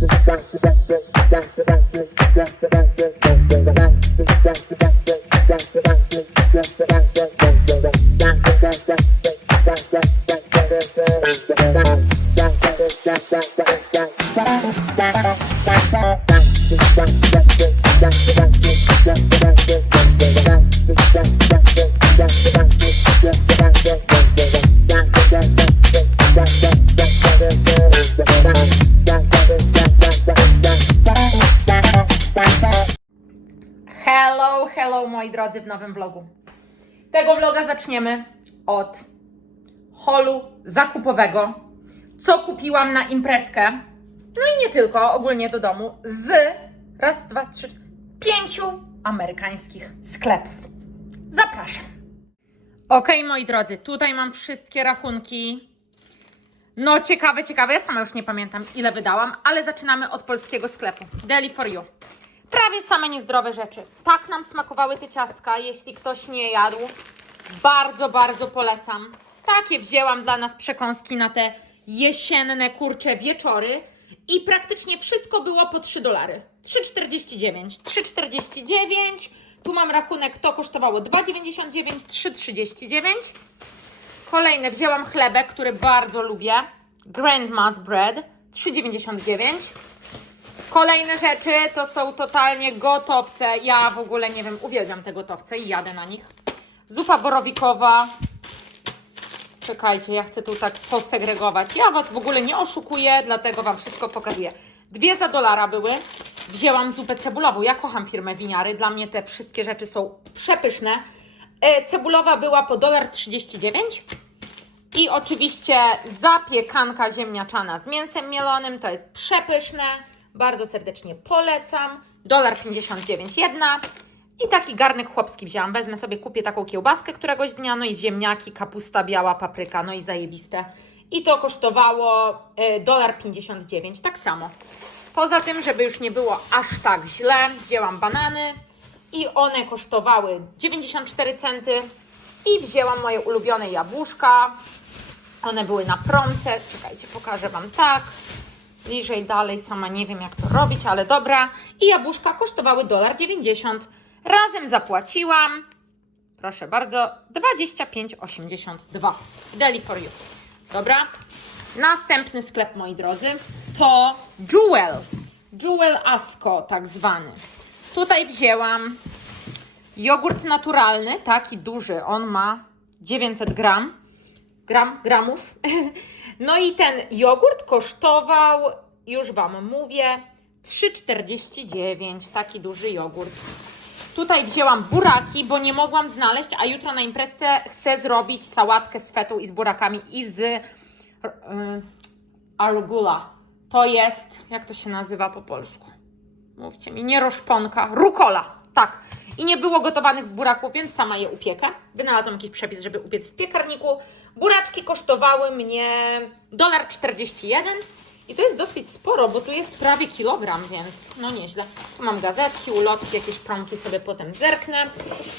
Thank you. Hello, hello moi drodzy w nowym vlogu. Tego vloga zaczniemy od holu zakupowego, co kupiłam na imprezkę. No i nie tylko, ogólnie do domu, z raz, dwa, trzy, pięciu amerykańskich sklepów. Zapraszam. Ok, moi drodzy, tutaj mam wszystkie rachunki. No ciekawe, ciekawe, ja sama już nie pamiętam ile wydałam, ale zaczynamy od polskiego sklepu. Deli for you. Prawie same niezdrowe rzeczy. Tak nam smakowały te ciastka, jeśli ktoś nie jadł. Bardzo, bardzo polecam. Takie wzięłam dla nas przekąski na te jesienne kurcze wieczory i praktycznie wszystko było po 3 dolary. 3,49. 3,49. Tu mam rachunek, to kosztowało 2,99, 3,39. Kolejne wzięłam chlebek, który bardzo lubię. Grandma's Bread 3,99. Kolejne rzeczy to są totalnie gotowce. Ja w ogóle nie wiem, uwielbiam te gotowce i jadę na nich. Zupa borowikowa. Czekajcie, ja chcę tu tak posegregować. Ja Was w ogóle nie oszukuję, dlatego Wam wszystko pokazuję. Dwie za dolara były. Wzięłam zupę cebulową. Ja kocham firmę Winiary. Dla mnie te wszystkie rzeczy są przepyszne. E, Cebulowa była po dolar 39. I oczywiście zapiekanka ziemniaczana z mięsem mielonym. To jest przepyszne. Bardzo serdecznie polecam. Dolar 59 jedna. I taki garnek chłopski wzięłam. Wezmę sobie, kupię taką kiełbaskę któregoś dnia. No i ziemniaki, kapusta biała, papryka. No i zajebiste. I to kosztowało e, dolar 59. Tak samo. Poza tym, żeby już nie było aż tak źle, wzięłam banany i one kosztowały 94 centy. I wzięłam moje ulubione jabłuszka. One były na promce. Czekajcie, pokażę Wam tak. Bliżej, dalej, sama nie wiem jak to robić, ale dobra. I jabłuszka kosztowały 1,90 Razem zapłaciłam, proszę bardzo, 25,82. Deli for you. Dobra. Następny sklep, moi drodzy, to Jewel. Jewel Asco, tak zwany. Tutaj wzięłam jogurt naturalny, taki duży. On ma 900 gram, gram gramów. No i ten jogurt kosztował, już Wam mówię, 3,49. Taki duży jogurt. Tutaj wzięłam buraki, bo nie mogłam znaleźć, a jutro na imprezce chcę zrobić sałatkę z fetą i z burakami i z yy, arugula. To jest, jak to się nazywa po polsku? Mówcie mi, nie roszponka, rukola. Tak. I nie było gotowanych buraków, więc sama je upiekę. Wynalazłam jakiś przepis, żeby upiec w piekarniku. Buraczki kosztowały mnie 1,41 i to jest dosyć sporo, bo tu jest prawie kilogram, więc no nieźle. Tu mam gazetki, ulotki, jakieś promki sobie potem zerknę.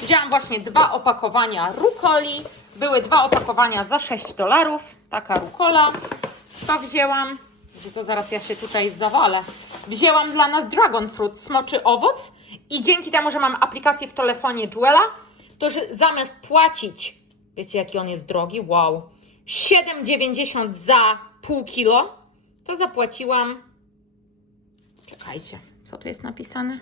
Wzięłam właśnie dwa opakowania rukoli. Były dwa opakowania za 6 dolarów. Taka rukola. To wzięłam. Gdzie to zaraz ja się tutaj zawalę. Wzięłam dla nas dragon fruit, smoczy owoc. I dzięki temu, że mam aplikację w telefonie Jewela, to że zamiast płacić, wiecie jaki on jest drogi? Wow. 7,90 za pół kilo, to zapłaciłam. Czekajcie, co tu jest napisane?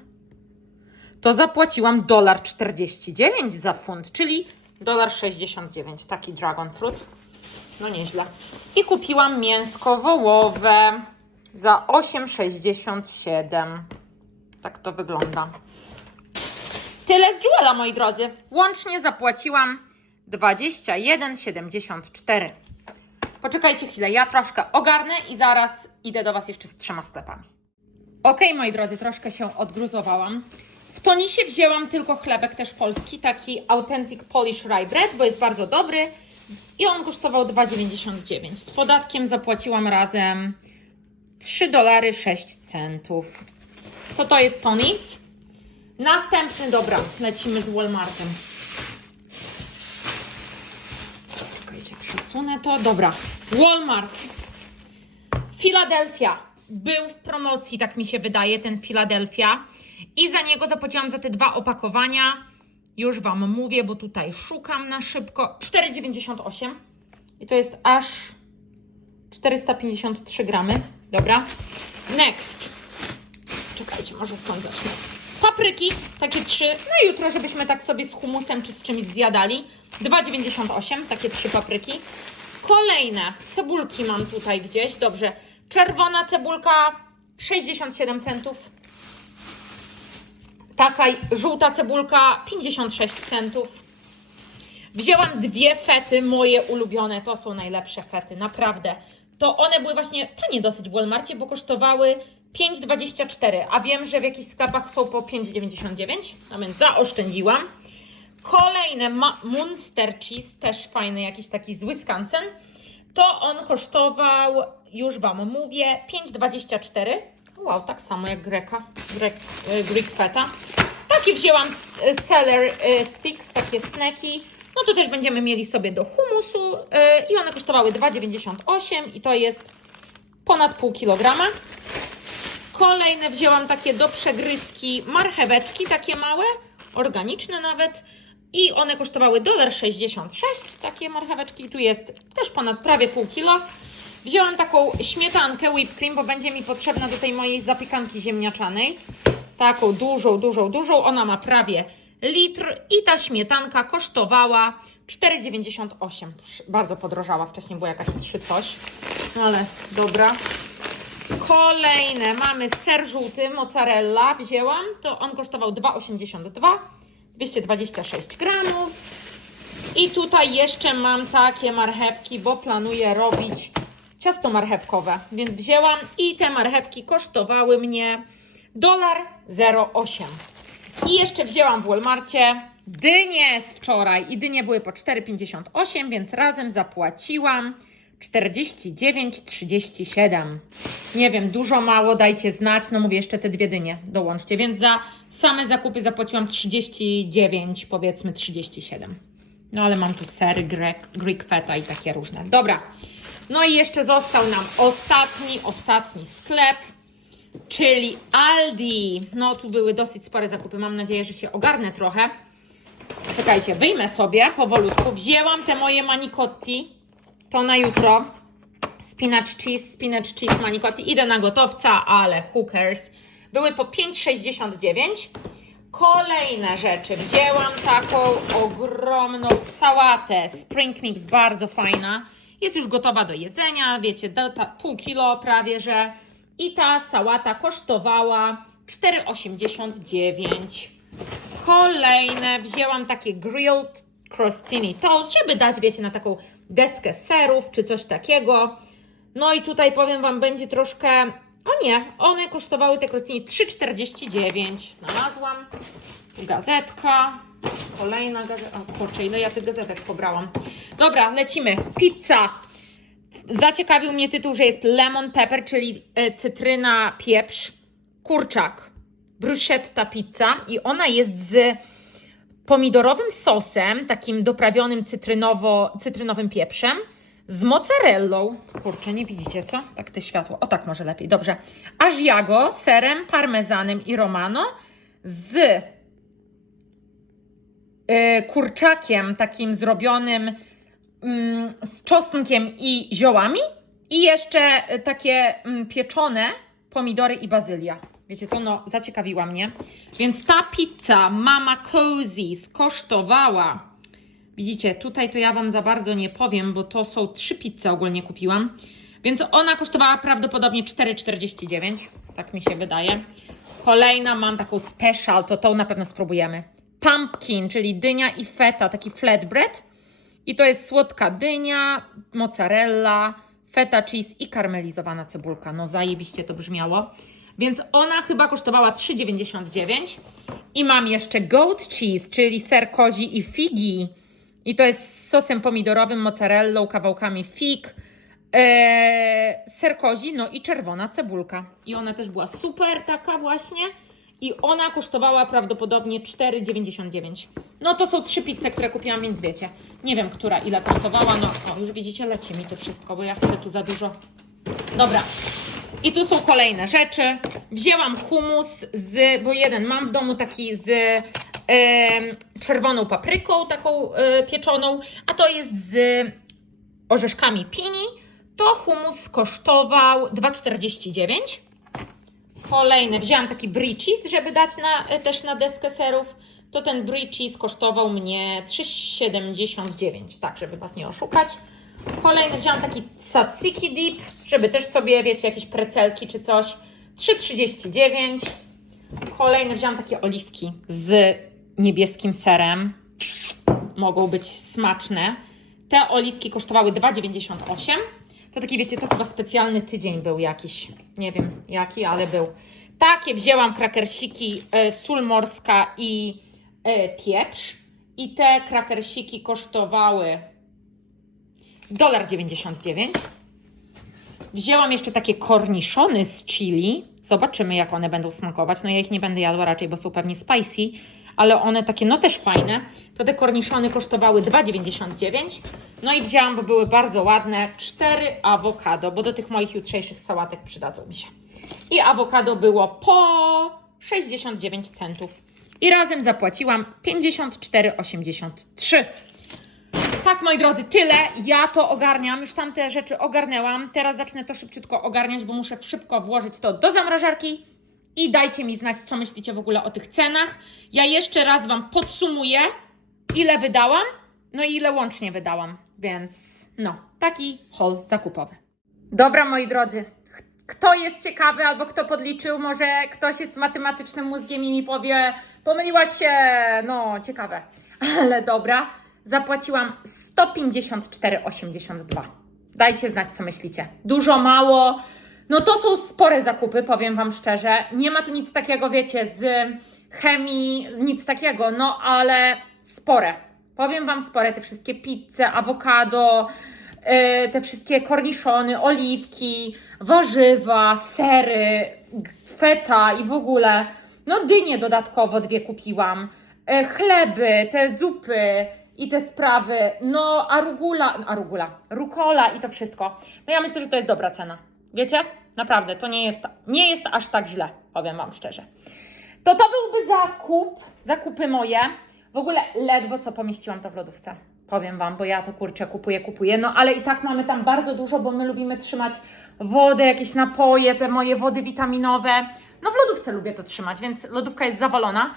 To zapłaciłam dolar 49 za funt, czyli dolar 69. Taki dragon fruit. No nieźle. I kupiłam mięsko wołowe za 8,67. Tak to wygląda. Tyle z Jewela, moi drodzy. Łącznie zapłaciłam 21,74. Poczekajcie chwilę, ja troszkę ogarnę i zaraz idę do Was jeszcze z trzema sklepami. Ok, moi drodzy, troszkę się odgruzowałam. W Tonisie wzięłam tylko chlebek też polski, taki Authentic Polish Rye Bread, bo jest bardzo dobry i on kosztował 2,99. Z podatkiem zapłaciłam razem 3 dolary 6 centów. To to jest Tonis. Następny, dobra, lecimy z Walmartem. Czekajcie, przesunę to. Dobra, Walmart. Philadelphia. był w promocji, tak mi się wydaje, ten Philadelphia. I za niego zapłaciłam za te dwa opakowania. Już Wam mówię, bo tutaj szukam na szybko. 4,98. I to jest aż 453 gramy. Dobra. Next. Czekajcie, może stąd zacznę. Papryki, takie trzy. No i jutro, żebyśmy tak sobie z humusem czy z czymś zjadali. 2,98, takie trzy papryki. Kolejne cebulki mam tutaj gdzieś. Dobrze. Czerwona cebulka 67 centów. Taka żółta cebulka 56 centów. Wzięłam dwie fety, moje ulubione. To są najlepsze fety, naprawdę. To one były właśnie tanie dosyć w Walmarcie, bo kosztowały 5,24, a wiem, że w jakichś sklepach są po 5,99, a więc zaoszczędziłam. Kolejne Munster Cheese, też fajny, jakiś taki z Wisconsin. To on kosztował, już Wam mówię, 5,24. Wow, tak samo jak Greka, Grek, e, Greek Feta. Takie wzięłam e, Seller e, Sticks, takie snacki. No to też będziemy mieli sobie do humusu i one kosztowały 2,98 i to jest ponad pół kilograma. Kolejne wzięłam takie do przegryzki marcheweczki, takie małe, organiczne nawet. I one kosztowały 1,66 takie marcheweczki. Tu jest też ponad prawie pół kilo. Wzięłam taką śmietankę whipped cream, bo będzie mi potrzebna do tej mojej zapiekanki ziemniaczanej. Taką dużą, dużą, dużą. Ona ma prawie litr i ta śmietanka kosztowała 4,98. Bardzo podrożała, wcześniej była jakaś 3 coś. Ale dobra. Kolejne. Mamy ser żółty, mozzarella. Wzięłam, to on kosztował 2,82, 226 gramów. I tutaj jeszcze mam takie marchewki, bo planuję robić ciasto marchewkowe, więc wzięłam i te marchewki kosztowały mnie dolar 0,8. I jeszcze wzięłam w Walmarcie dynie z wczoraj. I dynie były po 4,58, więc razem zapłaciłam 49,37. Nie wiem, dużo, mało, dajcie znać. No mówię, jeszcze te dwie dynie dołączcie, więc za same zakupy zapłaciłam 39, powiedzmy 37. No ale mam tu sery Greek, Greek feta i takie różne. Dobra. No i jeszcze został nam ostatni, ostatni sklep czyli Aldi. No tu były dosyć spore zakupy. Mam nadzieję, że się ogarnę trochę. Czekajcie, wyjmę sobie powolutku. Wzięłam te moje manicotti. To na jutro. Spinach cheese, spinach cheese manicotti. Idę na gotowca, ale hookers. Były po 5,69. Kolejne rzeczy. Wzięłam taką ogromną sałatę. Spring mix, bardzo fajna. Jest już gotowa do jedzenia. Wiecie, do, ta, pół kilo prawie, że. I ta sałata kosztowała 4,89. Kolejne wzięłam takie grilled crostini toast, żeby dać, wiecie, na taką deskę serów czy coś takiego. No i tutaj powiem Wam, będzie troszkę. O nie, one kosztowały te crostini 3,49. Znalazłam. Gazetka. Kolejna gazetka. O kurczę, ile ja tych gazetek pobrałam. Dobra, lecimy. Pizza. Zaciekawił mnie tytuł, że jest lemon pepper, czyli e, cytryna, pieprz, kurczak, bruschetta pizza i ona jest z pomidorowym sosem, takim doprawionym cytrynowo, cytrynowym pieprzem, z mozzarellą. Kurczę, nie widzicie co? Tak te światło. O tak może lepiej. Dobrze. Asiago, serem, parmezanem i romano z e, kurczakiem takim zrobionym mm, z czosnkiem i ziołami i jeszcze takie mm, pieczone pomidory i bazylia. Wiecie co, no zaciekawiła mnie. Więc ta pizza Mama Cozy's kosztowała, widzicie, tutaj to ja Wam za bardzo nie powiem, bo to są trzy pizze ogólnie kupiłam. Więc ona kosztowała prawdopodobnie 4,49, tak mi się wydaje. Kolejna mam taką special, to tą na pewno spróbujemy. Pumpkin, czyli dynia i feta, taki flatbread. I to jest słodka dynia, mozzarella, feta cheese i karmelizowana cebulka. No zajebiście to brzmiało. Więc ona chyba kosztowała 3,99. I mam jeszcze goat cheese, czyli ser kozi i figi. I to jest z sosem pomidorowym, mozzarellą, kawałkami fig, ee, ser kozi, no i czerwona cebulka. I ona też była super taka właśnie. I ona kosztowała prawdopodobnie 4,99. No to są trzy pizze, które kupiłam, więc wiecie. Nie wiem, która ile kosztowała. No, o, już widzicie, leci mi to wszystko, bo ja chcę tu za dużo. Dobra. I tu są kolejne rzeczy. Wzięłam humus z, bo jeden mam w domu taki z czerwoną papryką, taką e, pieczoną, a to jest z orzeszkami pini. To humus kosztował 2,49. Kolejny, wzięłam taki brie cheese, żeby dać na, e, też na deskę serów. To ten brie cheese kosztował mnie 3,79, tak, żeby Was nie oszukać. Kolejny wziąłam taki tzatziki dip, żeby też sobie, wiecie, jakieś precelki czy coś. 3,39. Kolejny wziąłam takie oliwki z niebieskim serem. Mogą być smaczne. Te oliwki kosztowały 2,98. To taki, wiecie, to chyba specjalny tydzień był jakiś. Nie wiem jaki, ale był. Takie wzięłam krakersiki, e, sól morska i e, pieprz. I te krakersiki kosztowały 1,99 Wzięłam jeszcze takie korniszony z chili. Zobaczymy, jak one będą smakować. No ja ich nie będę jadła raczej, bo są pewnie spicy, ale one takie, no też fajne. To te korniszony kosztowały 2,99. No i wzięłam, bo były bardzo ładne, 4 awokado, bo do tych moich jutrzejszych sałatek przydadzą mi się. I awokado było po 69 centów. I razem zapłaciłam 54,83. Tak, moi drodzy, tyle. Ja to ogarniam. Już tamte rzeczy ogarnęłam. Teraz zacznę to szybciutko ogarniać, bo muszę szybko włożyć to do zamrażarki. I dajcie mi znać, co myślicie w ogóle o tych cenach. Ja jeszcze raz Wam podsumuję, ile wydałam, no i ile łącznie wydałam. Więc no, taki haul zakupowy. Dobra, moi drodzy. Kto jest ciekawy albo kto podliczył, może ktoś jest matematycznym mózgiem i mi powie, pomyliłaś się, no ciekawe. Ale dobra, zapłaciłam 154,82. Dajcie znać, co myślicie. Dużo, mało. No to są spore zakupy, powiem Wam szczerze. Nie ma tu nic takiego, wiecie, z chemii, nic takiego, no ale spore. Powiem Wam spore, te wszystkie pizze, awokado, yy, te wszystkie korniszony, oliwki, warzywa, sery, feta i w ogóle. No dynie dodatkowo dwie kupiłam, yy, chleby, te zupy i te sprawy, no arugula, arugula, rukola i to wszystko. No ja myślę, że to jest dobra cena. Wiecie? Naprawdę, to nie jest, nie jest aż tak źle, powiem Wam szczerze. To to byłby zakup, zakupy moje. W ogóle ledwo co pomieściłam to w lodówce. Powiem Wam, bo ja to kurczę kupuję, kupuję. No ale i tak mamy tam bardzo dużo, bo my lubimy trzymać wodę, jakieś napoje, te moje wody witaminowe. No w lodówce lubię to trzymać, więc lodówka jest zawalona.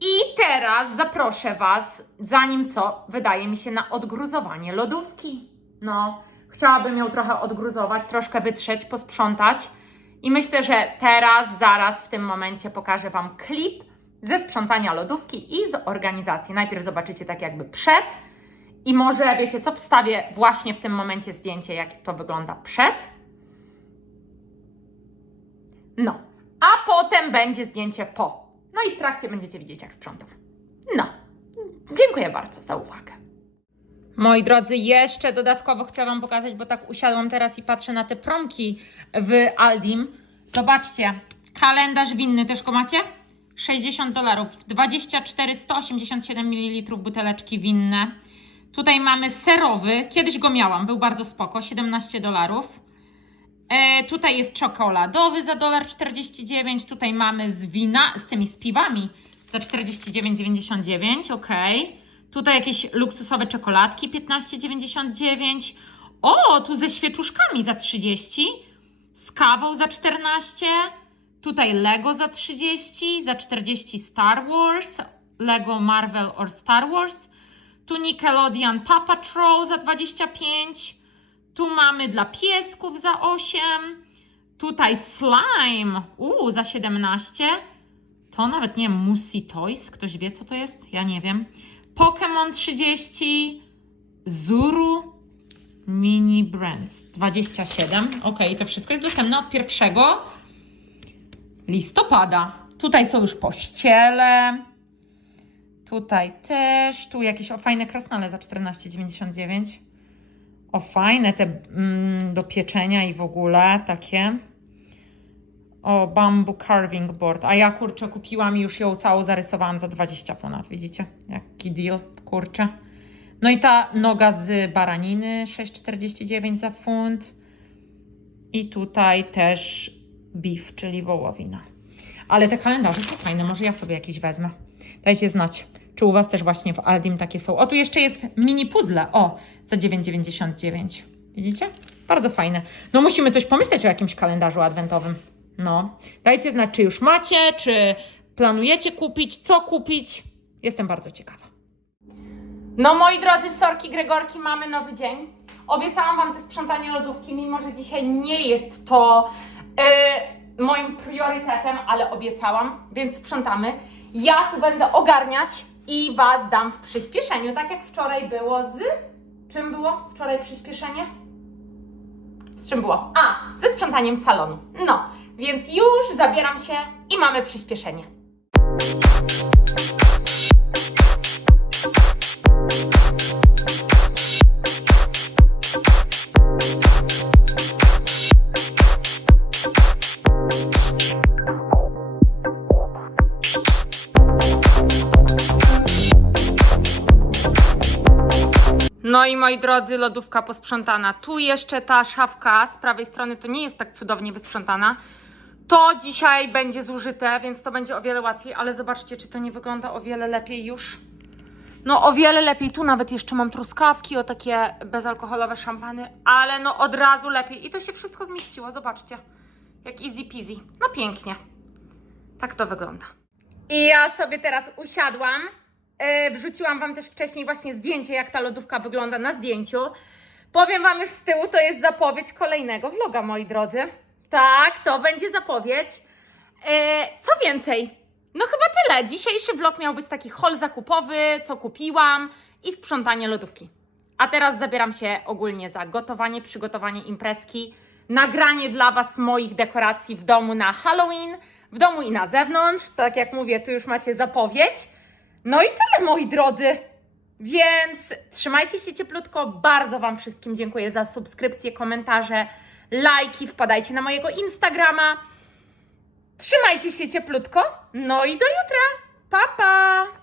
I teraz zaproszę Was, zanim co, wydaje mi się, na odgruzowanie lodówki. No, chciałabym ją trochę odgruzować, troszkę wytrzeć, posprzątać. I myślę, że teraz, zaraz, w tym momencie pokażę Wam klip ze sprzątania lodówki i z organizacji. Najpierw zobaczycie tak jakby przed i może wiecie co, wstawię właśnie w tym momencie zdjęcie, jak to wygląda przed. No, a potem będzie zdjęcie po. No i w trakcie będziecie widzieć, jak sprzątam. No, dziękuję bardzo za uwagę. Moi drodzy, jeszcze dodatkowo chcę Wam pokazać, bo tak usiadłam teraz i patrzę na te promki w Aldim. Zobaczcie, kalendarz winny też go macie? 60 dolarów, 24, 187 ml buteleczki winne. Tutaj mamy serowy, kiedyś go miałam, był bardzo spoko, 17 dolarów. E, tutaj jest czekoladowy za dolar 49. Tutaj mamy z wina, z tymi z piwami za 49,99. Ok. Tutaj jakieś luksusowe czekoladki 15,99. O, tu ze świeczuszkami za 30. Z kawą za 14. Tutaj Lego za 30. Za 40 Star Wars. Lego Marvel or Star Wars. Tu Nickelodeon Paw Patrol za 25. Tu mamy dla piesków za 8. Tutaj slime. Uuu, za 17. To nawet nie wiem, Musi Toys. Ktoś wie, co to jest? Ja nie wiem. Pokémon 30. Zuru Mini Brands 27. Ok, to wszystko jest dostępne od 1 listopada. Tutaj są już pościele. Tutaj też. Tu jakieś o, fajne krasnale za 14,99. O, fajne te mm, do pieczenia i w ogóle takie. O, bamboo carving board. A ja kurczę kupiłam i już ją całą zarysowałam za 20 ponad. Widzicie? Jaki deal, kurczę. No i ta noga z baraniny 6,49 za funt. I tutaj też beef, czyli wołowina. Ale te kalendarze są fajne, może ja sobie jakieś wezmę. Dajcie znać, czy u Was też właśnie w Aldim takie są. O, tu jeszcze jest mini puzzle, o, za 9,99. Widzicie? Bardzo fajne. No musimy coś pomyśleć o jakimś kalendarzu adwentowym. No, dajcie znać, czy już macie, czy planujecie kupić, co kupić. Jestem bardzo ciekawa. No moi drodzy, sorki Gregorki, mamy nowy dzień. Obiecałam Wam te sprzątanie lodówki, mimo że dzisiaj nie jest to yy, moim priorytetem, ale obiecałam, więc sprzątamy. Ja tu będę ogarniać i Was dam w przyspieszeniu, tak jak wczoraj było z... Czym było wczoraj przyspieszenie? Z czym było? A, ze sprzątaniem salonu. No, więc już zabieram się i mamy przyspieszenie. Moi drodzy, lodówka posprzątana. Tu jeszcze ta szafka z prawej strony to nie jest tak cudownie wysprzątana. To dzisiaj będzie zużyte, więc to będzie o wiele łatwiej, ale zobaczcie, czy to nie wygląda o wiele lepiej już. No o wiele lepiej. Tu nawet jeszcze mam truskawki, o takie bezalkoholowe szampany, ale no od razu lepiej. I to się wszystko zmieściło, zobaczcie. Jak easy peasy. No pięknie. Tak to wygląda. I ja sobie teraz usiadłam. Yy, wrzuciłam Wam też wcześniej właśnie zdjęcie, jak ta lodówka wygląda na zdjęciu. Powiem Wam już z tyłu, to jest zapowiedź kolejnego vloga, moi drodzy. Tak, to będzie zapowiedź. Yy, co więcej? No chyba tyle. Dzisiejszy vlog miał być taki haul zakupowy, co kupiłam i sprzątanie lodówki. A teraz zabieram się ogólnie za gotowanie, przygotowanie imprezki, nagranie dla Was moich dekoracji w domu na Halloween, w domu i na zewnątrz. Tak jak mówię, tu już macie zapowiedź. No i tyle, moi drodzy. Więc trzymajcie się cieplutko. Bardzo Wam wszystkim dziękuję za subskrypcje, komentarze, lajki. Wpadajcie na mojego Instagrama. Trzymajcie się cieplutko. No i do jutra. Pa, pa!